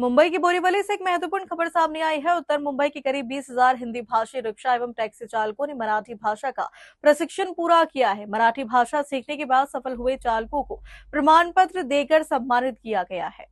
मुंबई की बोरीवली से एक महत्वपूर्ण खबर सामने आई है। उत्तर मुंबई के करीब 20,000 हिंदी भाषी रिक्शा एवं टैक्सी चालकों ने मराठी भाषा का प्रशिक्षण पूरा किया है। मराठी भाषा सीखने के बाद सफल हुए चालकों को प्रमाण पत्र देकर सम्मानित किया गया है।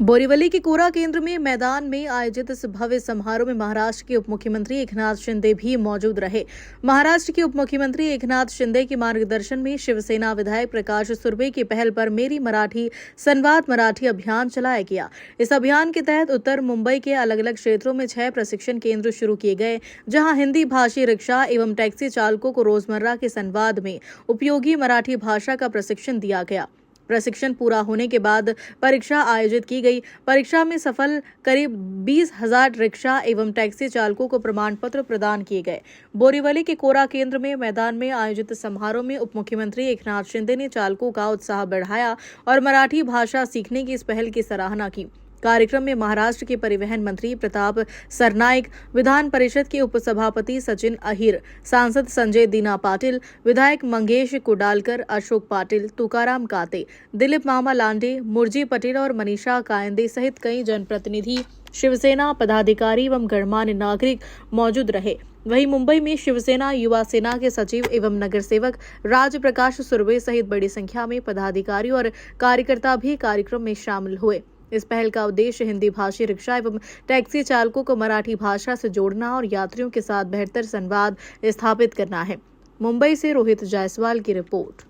बोरीवली के कोरा केंद्र में मैदान में आयोजित इस भव्य समारोह में महाराष्ट्र के उप मुख्यमंत्री एकनाथ शिंदे भी मौजूद रहे। महाराष्ट्र के उप मुख्यमंत्री एकनाथ शिंदे के मार्गदर्शन में शिवसेना विधायक प्रकाश सुर्वे की पहल पर मेरी मराठी संवाद मराठी अभियान चलाया गया। इस अभियान के तहत उत्तर मुंबई के अलग अलग क्षेत्रों में 6 प्रशिक्षण केंद्र शुरू किए गए, जहां हिंदी भाषी रिक्शा एवं टैक्सी चालकों को रोजमर्रा के संवाद में उपयोगी मराठी भाषा का प्रशिक्षण दिया गया। प्रशिक्षण पूरा होने के बाद परीक्षा आयोजित की गई। परीक्षा में सफल करीब 20,000 रिक्शा एवं टैक्सी चालकों को प्रमाण पत्र प्रदान किए गए। बोरीवली के कोरा केंद्र में मैदान में आयोजित समारोह में उप मुख्यमंत्री एकनाथ शिंदे ने चालकों का उत्साह बढ़ाया और मराठी भाषा सीखने की इस पहल की सराहना की। कार्यक्रम में महाराष्ट्र के परिवहन मंत्री प्रताप सरनाईक, विधान परिषद के उपसभापति सचिन अहिर, सांसद संजय दीना पाटिल, विधायक मंगेश कुडालकर, अशोक पाटिल, तुकाराम काते, दिलीप मामा लांडे, मुरजी पटेल और मनीषा कायंदे सहित कई जनप्रतिनिधि, शिवसेना पदाधिकारी एवं गणमान्य नागरिक मौजूद रहे। वहीं मुंबई में शिवसेना युवा सेना के सचिव एवं नगर सेवक राज प्रकाश सुर्वे सहित बड़ी संख्या में पदाधिकारी और कार्यकर्ता भी कार्यक्रम में शामिल हुए। इस पहल का उद्देश्य हिंदी भाषी रिक्शा एवं टैक्सी चालकों को मराठी भाषा से जोड़ना और यात्रियों के साथ बेहतर संवाद स्थापित करना है। मुंबई से रोहित जायसवाल की रिपोर्ट।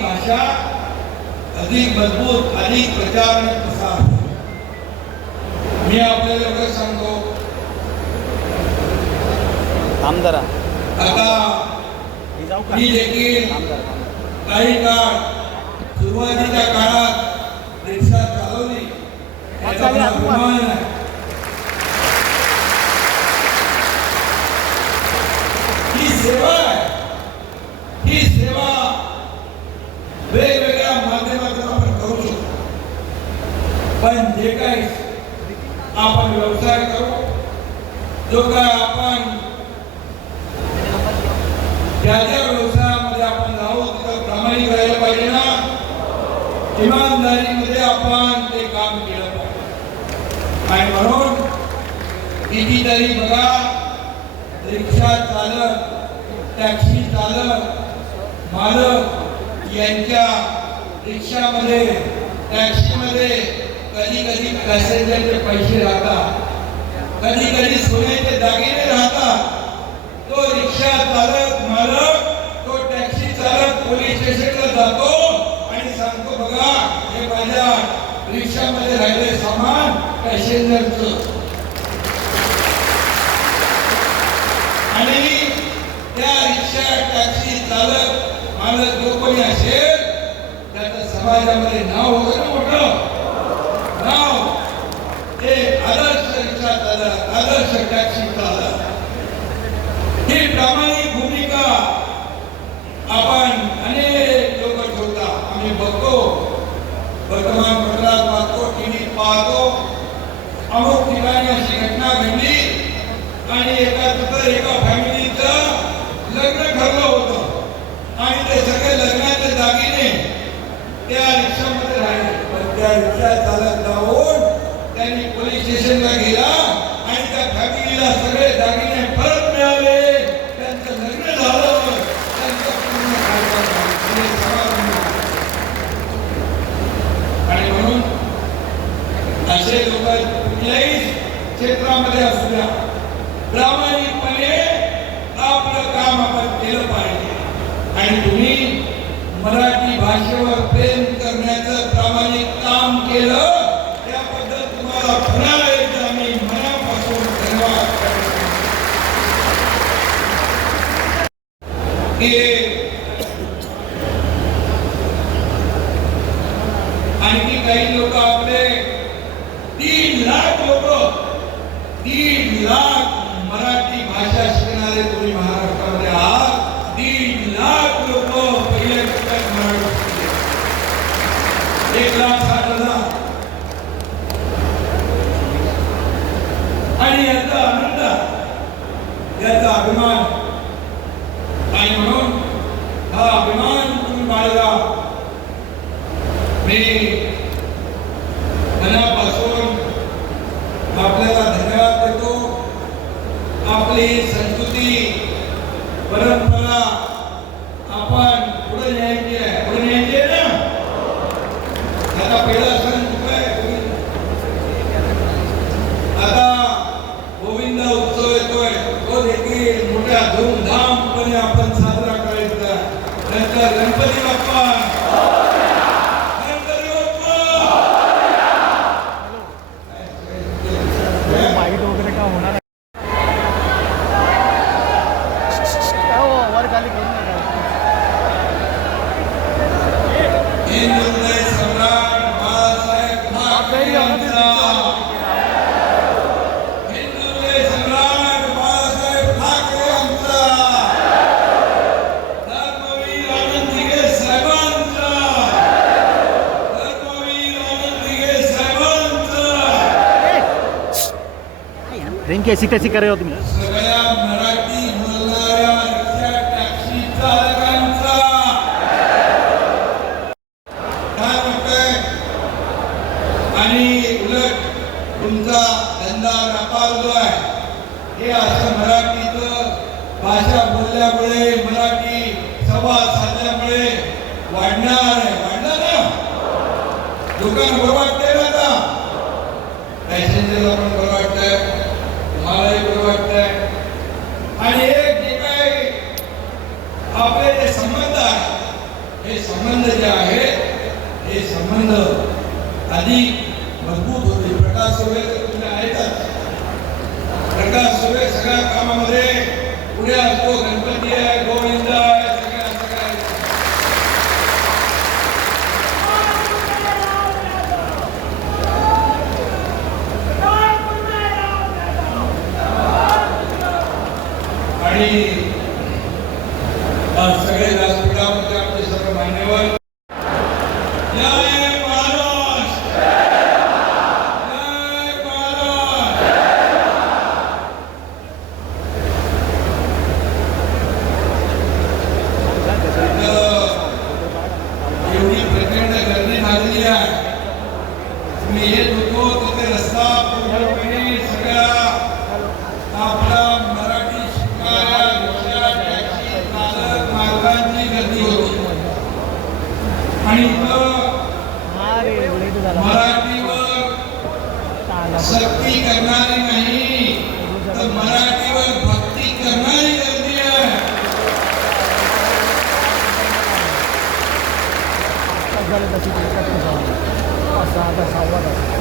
भाषा अधिक मजबूत, अधिक प्रचार आणि प्रसार। मी आपल्याला एवढं सांगतो, आता मी देखील काही काळ सुरुवातीच्या काळात रिक्षा चालवली। ही सेवा वेगवेगळ्या माध्यमातून आपण करू शकतो, पण जे काही आपण व्यवसाय करू, जो काय आपण ज्या व्यवसायामध्ये आपण राहू तिथं प्रामाणिक राहिलं पाहिजे ना, इमानदारीमध्ये आपण ते काम केलं पाहिजे। आणि म्हणून कितीतरी बघा, रिक्षा चालक, टॅक्सी चालक, मालक यांच्या रिक्षामध्ये, टॅक्सीमध्ये कधी कधी पॅसेंजरचे पैसे राहतात, कधी कधी सोन्याचे दागिने राहतात। तो रिक्षा चालक, मालक, तो टॅक्सी चालक पोलीस स्टेशनला जातो आणि सांगतो, बघा हे माझ्या रिक्षामध्ये राहिले सामान पॅसेंजरचं। आणि त्या रिक्षा, टॅक्सी चालक, मालक जो कोणी असेल त्याचं समाजामध्ये नाव होतं ना, मोठं नाव, ते आदर्श रिक्षा चालक, आदर्श टॅक्सी चालक। ही प्रामाणिक भूमिका आपण अनेक लोक ठेवतात। आम्ही बघतो, वर्तमानपत्रात वाचतो, टीव्हीत पाहतो, अमुक ठिकाणी अशी घटना घडली आणि एका फॅमिलीचं लग्न ठरलं होतं आणि ते सगळे लग्नाचे दागिने त्या रिक्षामध्ये राहिले। पण त्या रिक्षा चालक जाऊन त्यांनी पोलीस स्टेशनला गेला आणि त्या फॅमिलीला सगळे दागिने परत मिळाले, त्यांचं लग्न झालं, त्यांचं पूर्ण कायदा आणि म्हणून असे लोक कुठल्याही क्षेत्रामध्ये असू द्या, प्रामाणिकपणे आपलं काम आपण केलं पाहिजे। आणि तुम्ही मराठी भाषेवर प्रेम करण्याचं प्रामाणिक काम केलं, त्याबद्दल तुम्हाला पुन्हा एकदा मी मनापासून धन्यवाद करतो। आणखी काही लोक आपले 3 लाख लोक, 3 लाख मराठी भाषा शिकणारे तुम्ही महाराष्ट्रामध्ये आहात। 3 लाख लोक पहिल्या टप्प्यात मराठी शिकले, 1,60,000। आणि याचा आनंद, याचा अभिमान, आणि म्हणून हा अभिमान तुम्ही बाळगा। मी मनापासून आपल्याला धन्यवाद देतो. आपली संस्कृती परंपरा आपण पुढे न्यायची आहे. पुढे न्यायची आहे ना. आता पहिला सण कुठला आहे? आता गोविंद उत्सव येतोय. तो देखील मोठ्या धूमधामपणे आपण साजरा करायचा. नंतर गणपती बाप्पा, गणपती बाप्पा. माहिती वगैरे का होणार आहे? वर खाली करू नका. हिंदुहृदय सम्राट बाळासाहेब ठाकरे यांचा, हिंदुहृदय सम्राट बाळासाहेब ठाकरे यांचा, धर्मवीर आनंद दिघे साहेबांचा, धर्मवीर आनंद दिघे साहेबांचा, रिंग कैसी कैसी कर रहे हो तुम्ही? सगळ्या मराठी बोलणाऱ्या रिक्षा टॅक्सी चालकांचा. काय वाटतंय? आणि उलट तुमचा धंदा व्यापार जो आहे हे असं मराठीचं भाषा बोलल्यामुळे, मराठी संवाद साधल्यामुळे वाढणार आहे. वाढणार ना? लोकांना बरं वाटतंय ना? आता पॅसेंजरला पण बरं वाटतंय, मलाही बरं वाटतंय. आणि एक जे काही आपले जे संबंध आहे, हे संबंध जे आहेत हे संबंध अधिक मजबूत होते. प्रकाश सुर्वे तर तुम्ही आहेतच. प्रकाश सुर्वे सगळ्या कामामध्ये पुढे असतो. गणपती आहे, गोविंद आहे, सगळ्या आणि सगळे व्यासपीठामध्ये आमचे सर्व मान्यवर. जय महाराष्ट्र, जय महाराष्ट्र. एवढी प्रचंड गर्दी झालेली आहे. मी येत होतो तर ते रस्ता पूर्णपणे सगळ्या आपला मराठी शिकणाऱ्या रिक्षा टॅक्सी चालक मालकांची गर्दी होती. आणि मराठीवर सक्ती करणारी नाही तर मराठीवर भक्ती करणारी गर्दी आहे. झालं तशी असा आता संवाद आहे.